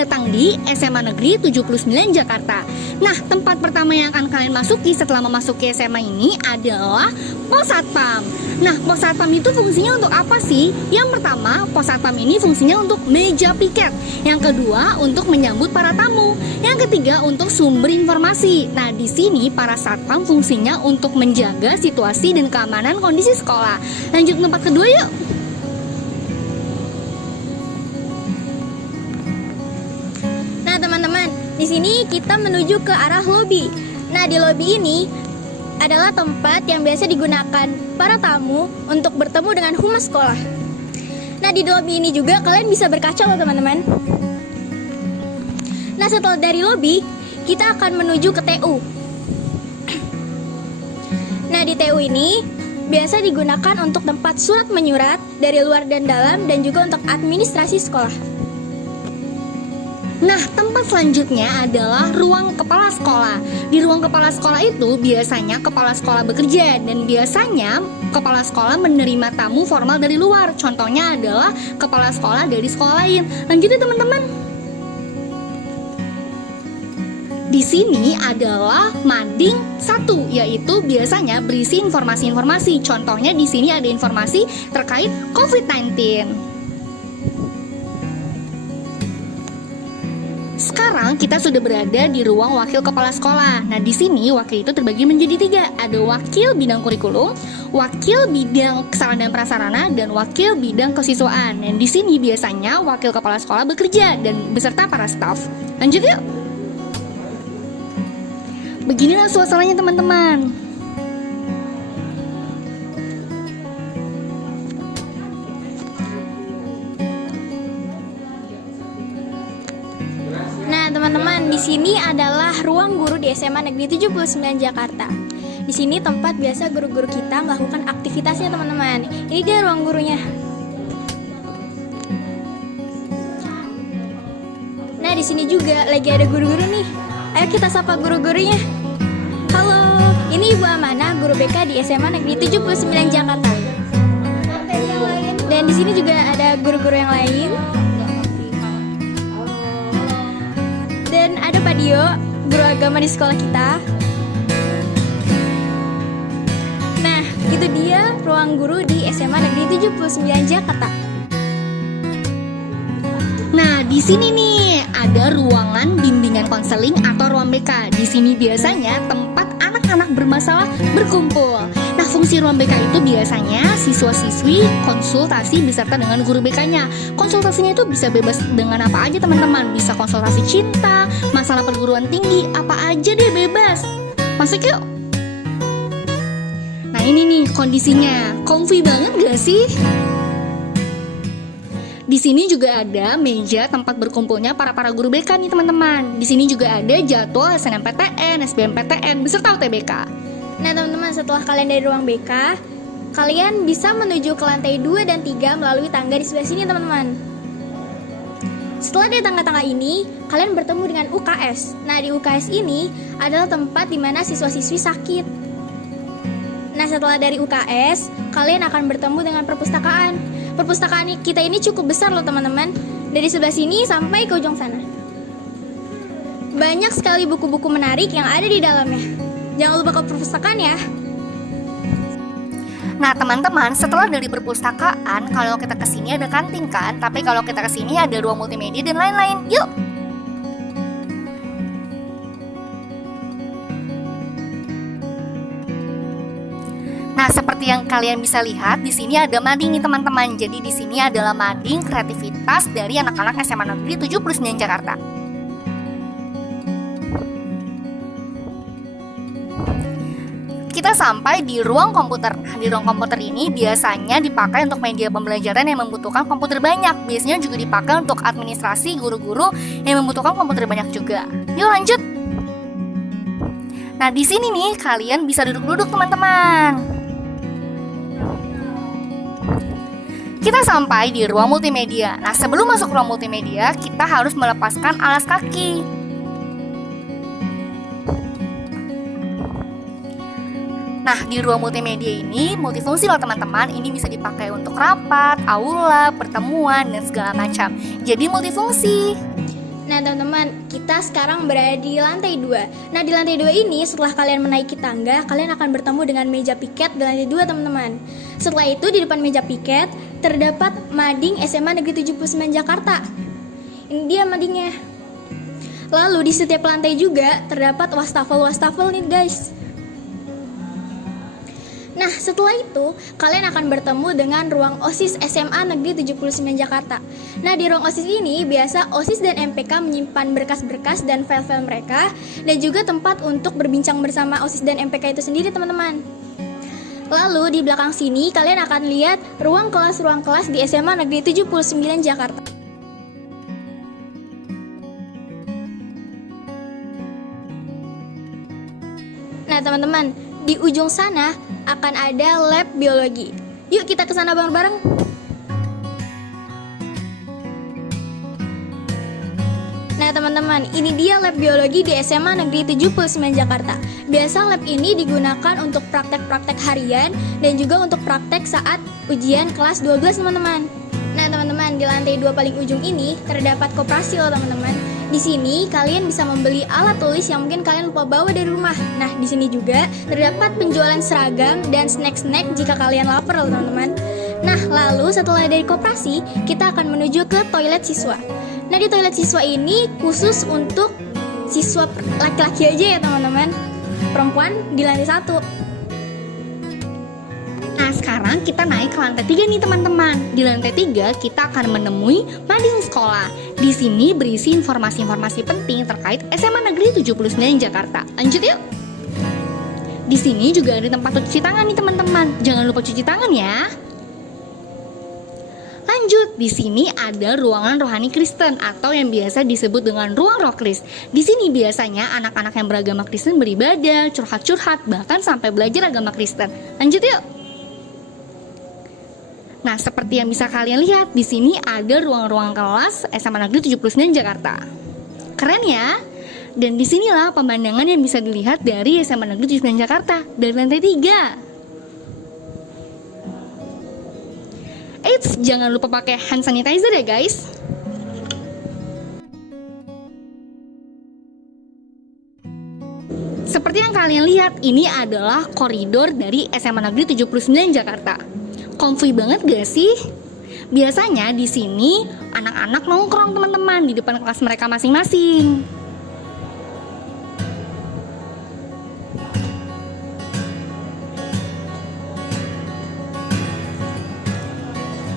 datang di SMA Negeri 79 Jakarta. Nah, tempat pertama yang akan kalian masuki setelah memasuki SMA ini adalah Pos Satpam. Nah, Pos Satpam itu fungsinya untuk apa sih? Yang pertama, Pos Satpam ini fungsinya untuk meja piket. Yang kedua, untuk menyambut para tamu. Yang ketiga, untuk sumber informasi. Nah, di sini para satpam fungsinya untuk menjaga situasi dan keamanan kondisi sekolah. Lanjut ke tempat kedua yuk. Nah, teman-teman, di sini kita menuju ke arah lobi. Nah, di lobi ini adalah tempat yang biasa digunakan para tamu untuk bertemu dengan humas sekolah. Nah, di lobi ini juga kalian bisa berkaca loh, teman-teman. Nah, setelah dari lobi, kita akan menuju ke TU. Nah, di TU ini biasa digunakan untuk tempat surat menyurat dari luar dan dalam dan juga untuk administrasi sekolah. Nah, tempat selanjutnya adalah ruang kepala sekolah. Di ruang kepala sekolah itu biasanya kepala sekolah bekerja dan biasanya kepala sekolah menerima tamu formal dari luar. Contohnya adalah kepala sekolah dari sekolah lain. Lanjut ya teman-teman. Di sini adalah mading 1, yaitu biasanya berisi informasi-informasi. Contohnya di sini ada informasi terkait COVID-19. Sekarang kita sudah berada di ruang wakil kepala sekolah. Nah, di sini wakil itu terbagi menjadi 3. Ada wakil bidang kurikulum, wakil bidang sarana dan prasarana, dan wakil bidang kesiswaan. Dan di sini biasanya wakil kepala sekolah bekerja dan beserta para staf. Lanjut yuk. Beginilah suasananya teman-teman. Nah, teman-teman, di sini adalah ruang guru di SMA Negeri 79 Jakarta. Di sini tempat biasa guru-guru kita melakukan aktivitasnya, teman-teman. Ini dia ruang gurunya. Nah, di sini juga lagi ada guru-guru nih. Ayo kita sapa guru-gurunya. Halo, ini Ibu Amanah, guru BK di SMA Negeri 79 Jakarta. Dan di sini juga ada guru-guru yang lain. Dan ada Pak Dio, guru agama di sekolah kita. Nah, itu dia ruang guru di SMA Negeri 79 Jakarta. Nah, di sini nih ada ruangan bimbingan konseling atau ruang BK. Di sini biasanya tempat anak-anak bermasalah berkumpul. Nah, fungsi ruang BK itu biasanya siswa-siswi konsultasi beserta dengan guru BK-nya. Konsultasinya itu bisa bebas dengan apa aja teman-teman. Bisa konsultasi cinta, masalah perguruan tinggi, apa aja deh bebas. Masuk yuk. Nah, ini nih kondisinya. Comfy banget gak sih? Di sini juga ada meja tempat berkumpulnya para guru BK nih teman-teman. Di sini juga ada jadwal SNMPTN, SBMPTN beserta UTBK. Nah, teman-teman, setelah kalian dari ruang BK, kalian bisa menuju ke lantai 2 dan 3 melalui tangga di sebelah sini, teman-teman. Setelah dari tangga-tangga ini, kalian bertemu dengan UKS. Nah, di UKS ini adalah tempat di mana siswa-siswi sakit. Nah, setelah dari UKS, kalian akan bertemu dengan perpustakaan. Perpustakaan kita ini cukup besar loh, teman-teman. Dari sebelah sini sampai ke ujung sana. Banyak sekali buku-buku menarik yang ada di dalamnya. Jangan lupa ke perpustakaan ya. Nah, teman-teman, setelah dari perpustakaan, kalau kita kesini ada kantin kan? Tapi kalau kita kesini ada ruang multimedia dan lain-lain. Yuk! Nah, seperti yang kalian bisa lihat, di sini ada mading nih teman-teman. Jadi di sini adalah mading kreativitas dari anak-anak SMA Negeri 79 Jakarta. Kita sampai di ruang komputer. Di ruang komputer ini biasanya dipakai untuk media pembelajaran yang membutuhkan komputer banyak. Biasanya juga dipakai untuk administrasi guru-guru yang membutuhkan komputer banyak juga. Yuk lanjut. Nah, di sini nih kalian bisa duduk-duduk teman-teman. Kita sampai di ruang multimedia. Nah, sebelum masuk ruang multimedia, kita harus melepaskan alas kaki. Nah, di ruang multimedia ini multifungsi loh teman-teman. Ini bisa dipakai untuk rapat, aula, pertemuan, dan segala macam. Jadi multifungsi. Nah teman-teman, kita sekarang berada di lantai 2. Nah di lantai 2 ini setelah kalian menaiki tangga, kalian akan bertemu dengan meja piket di lantai 2 teman-teman. Setelah itu di depan meja piket terdapat mading SMA Negeri 79 Jakarta. Ini dia madingnya. Lalu di setiap lantai juga terdapat wastafel nih guys. Nah setelah itu kalian akan bertemu dengan ruang OSIS SMA Negeri 79 Jakarta. Nah di ruang OSIS ini biasa OSIS dan MPK menyimpan berkas-berkas dan file-file mereka, dan juga tempat untuk berbincang bersama OSIS dan MPK itu sendiri teman-teman. Lalu di belakang sini kalian akan lihat ruang kelas di SMA Negeri 79 Jakarta. Nah teman-teman, di ujung sana akan ada lab biologi. Yuk kita ke sana bareng-bareng. Nah teman-teman, ini dia lab biologi di SMA Negeri 79 Jakarta. Biasa lab ini digunakan untuk praktek-praktek harian dan juga untuk praktek saat ujian kelas 12 teman-teman. Nah teman-teman, di lantai 2 paling ujung ini terdapat koperasi loh teman-teman. Di sini kalian bisa membeli alat tulis yang mungkin kalian lupa bawa dari rumah. Nah, di sini juga terdapat penjualan seragam dan snack-snack jika kalian lapar loh teman-teman. Nah, lalu setelah dari koperasi, kita akan menuju ke toilet siswa. Nah, di toilet siswa ini khusus untuk siswa laki-laki aja ya teman-teman. Perempuan di lantai 1. Nah sekarang kita naik ke lantai 3 nih teman-teman. Di lantai 3 kita akan menemui mading sekolah. Di sini berisi informasi-informasi penting terkait SMA Negeri 79 Jakarta. Lanjut yuk. Di sini juga ada tempat cuci tangan nih teman-teman. Jangan lupa cuci tangan ya. Lanjut, di sini ada ruangan rohani Kristen atau yang biasa disebut dengan ruang rohkris. Di sini biasanya anak-anak yang beragama Kristen beribadah, curhat-curhat, bahkan sampai belajar agama Kristen. Lanjut yuk. Nah, seperti yang bisa kalian lihat, di sini ada ruang-ruang kelas SMA Negeri 79 Jakarta. Keren ya? Dan disinilah pemandangan yang bisa dilihat dari SMA Negeri 79 Jakarta dari lantai 3. Eits, jangan lupa pakai hand sanitizer ya guys. Seperti yang kalian lihat, ini adalah koridor dari SMA Negeri 79 Jakarta. Comfy banget gak sih? Biasanya di sini anak-anak nongkrong teman-teman di depan kelas mereka masing-masing.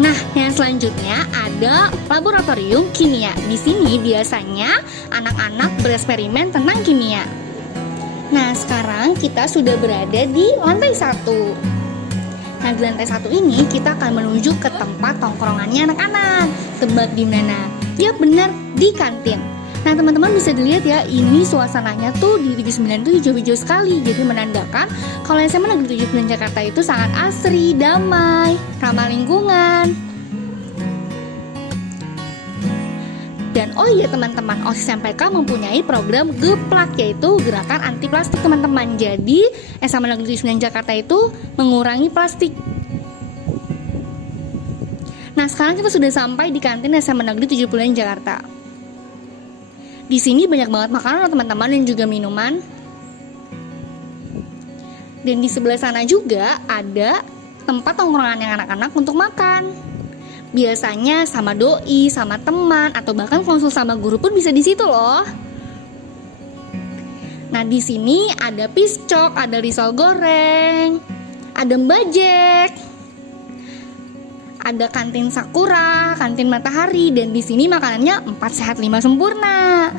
Nah, yang selanjutnya ada laboratorium kimia. Di sini biasanya anak-anak bereksperimen tentang kimia. Nah, sekarang kita sudah berada di lantai 1. Nah, di lantai 1 ini kita akan menuju ke tempat tongkrongannya anak-anak. Tebak di mana? Ya benar, di kantin. Nah, teman-teman bisa dilihat ya, ini suasananya tuh di 79 tuh hijau-hijau sekali. Jadi menandakan kalau SMA Negeri 79 Jakarta itu sangat asri, damai, ramah lingkungan. Dan oh iya teman-teman, OSIS MPK mempunyai program GEPLAK, yaitu gerakan anti plastik teman-teman. Jadi SMA Negeri 79 Jakarta itu mengurangi plastik. Nah sekarang kita sudah sampai di kantin SMA Negeri 79 Jakarta. Di sini banyak banget makanan teman-teman dan juga minuman. Dan di sebelah sana juga ada tempat tongkrongan yang anak-anak untuk makan. Biasanya sama doi, sama teman, atau bahkan konsul sama guru pun bisa di situ loh. Nah, di sini ada piscok, ada risol goreng, ada mbajek, ada kantin Sakura, kantin Matahari, dan di sini makanannya 4 sehat 5 sempurna.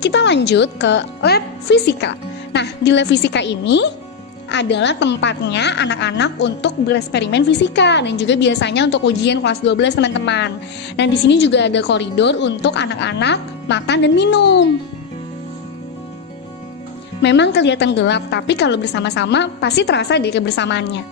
Kita lanjut ke lab fisika. Nah, di lab fisika ini adalah tempatnya anak-anak untuk bereksperimen fisika dan juga biasanya untuk ujian kelas 12 teman-teman. Nah, di sini juga ada koridor untuk anak-anak makan dan minum. Memang kelihatan gelap, tapi kalau bersama-sama pasti terasa deh kebersamaannya.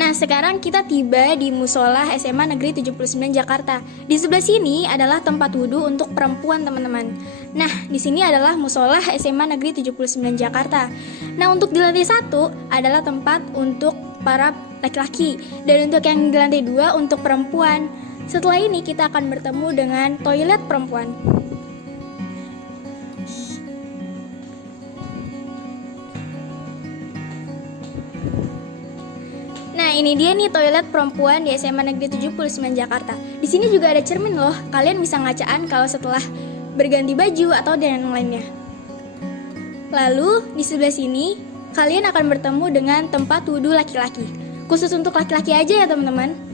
Nah, sekarang kita tiba di Musola SMA Negeri 79 Jakarta. Di sebelah sini adalah tempat wudhu untuk perempuan, teman-teman. Nah, di sini adalah Musola SMA Negeri 79 Jakarta. Nah, untuk di lantai 1 adalah tempat untuk para laki-laki, dan untuk yang di lantai 2 untuk perempuan. Setelah ini kita akan bertemu dengan toilet perempuan. Nah, ini dia nih toilet perempuan di SMA Negeri 79 Jakarta. Di sini juga ada cermin loh. Kalian bisa ngacaan kalau setelah berganti baju atau dan yang lainnya. Lalu, di sebelah sini kalian akan bertemu dengan tempat wudhu laki-laki. Khusus untuk laki-laki aja ya, teman-teman.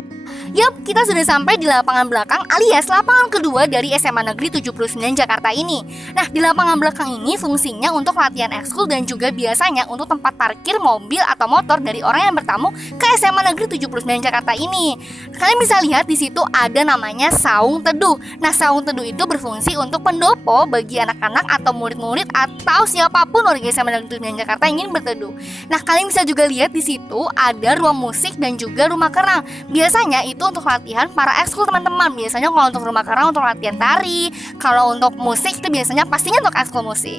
Yap, kita sudah sampai di lapangan belakang alias lapangan kedua dari SMA Negeri 79 Jakarta ini. Nah, di lapangan belakang ini fungsinya untuk latihan ekskul dan juga biasanya untuk tempat parkir mobil atau motor dari orang yang bertamu ke SMA Negeri 79 Jakarta ini. Kalian bisa lihat di situ ada namanya saung teduh. Nah, saung teduh itu berfungsi untuk pendopo bagi anak-anak atau murid-murid atau siapapun warga SMA Negeri 79 Jakarta yang ingin berteduh. Nah, kalian bisa juga lihat di situ ada ruang musik dan juga rumah kerang. Biasanya itu untuk latihan para ekskul, teman-teman. Biasanya kalau untuk rumah kerang untuk latihan tari, kalau untuk musik itu biasanya pastinya untuk ekskul musik.